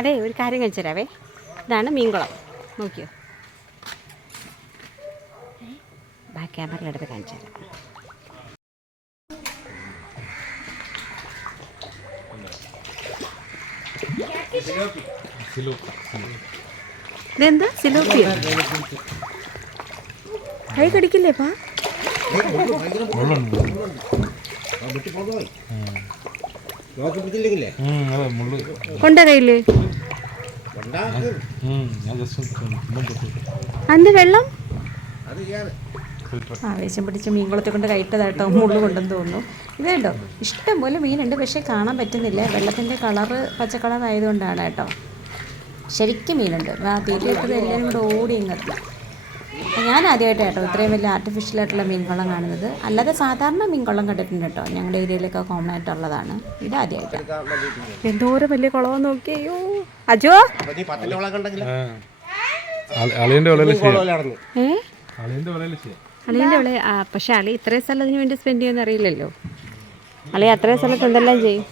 അതെ ഒരു കാര്യം കാണിച്ചു തരാവേ. ഇതാണ് മീൻകുളം, നോക്കിയോ. ബാക്ക് ക്യാമറയിലെടുത്ത് കാണിച്ചു തരാം. ഇതെന്താ സിലോപ്പിയോ? കൈ കടിക്കില്ലേപ്പാ? കൊണ്ട കയ്യില് അതിന്റെ വെള്ളം ആവേശം പിടിച്ച മീൻകുളത്തെ കൊണ്ട് കയറ്റതായിട്ടോ, മുള്ളു കൊണ്ടെന്ന് തോന്നുന്നു. ഇതേട്ടോ ഇഷ്ടം പോലെ മീനുണ്ട്, പക്ഷേ കാണാൻ പറ്റുന്നില്ല. വെള്ളത്തിൻ്റെ കളറ് പച്ച കളറായതുകൊണ്ടാണ് കേട്ടോ. ശരിക്കും മീനുണ്ട്. തീറ്റയിട്ടത് എല്ലാവരും കൂടെ ഓടി ഇങ്ങെത്തി. ഞാൻ ആദ്യമായിട്ട് കേട്ടോ ഇത്രയും വലിയ ആർട്ടിഫിഷ്യലായിട്ടുള്ള മീൻകുളം കാണുന്നത്. അല്ലാതെ സാധാരണ മീൻകുളം കണ്ടിട്ടുണ്ട് കേട്ടോ, ഞങ്ങളുടെ ഏരിയയിലൊക്കെ കോമൺ ആയിട്ടുള്ളതാണ്. ഇതാദ്യമായിട്ടാണ്. എന്തോരം വലിയ കുളമെന്ന് നോക്കിയോ. അജോ അളിയൻ്റെ വിള. പക്ഷെ അളി ഇത്രയും സ്ഥലം അതിന് വേണ്ടി സ്പെൻഡ് ചെയ്യുമെന്ന് അറിയില്ലല്ലോ. അളി അത്രയും സ്ഥലത്ത് എന്തെല്ലാം ചെയ്യും.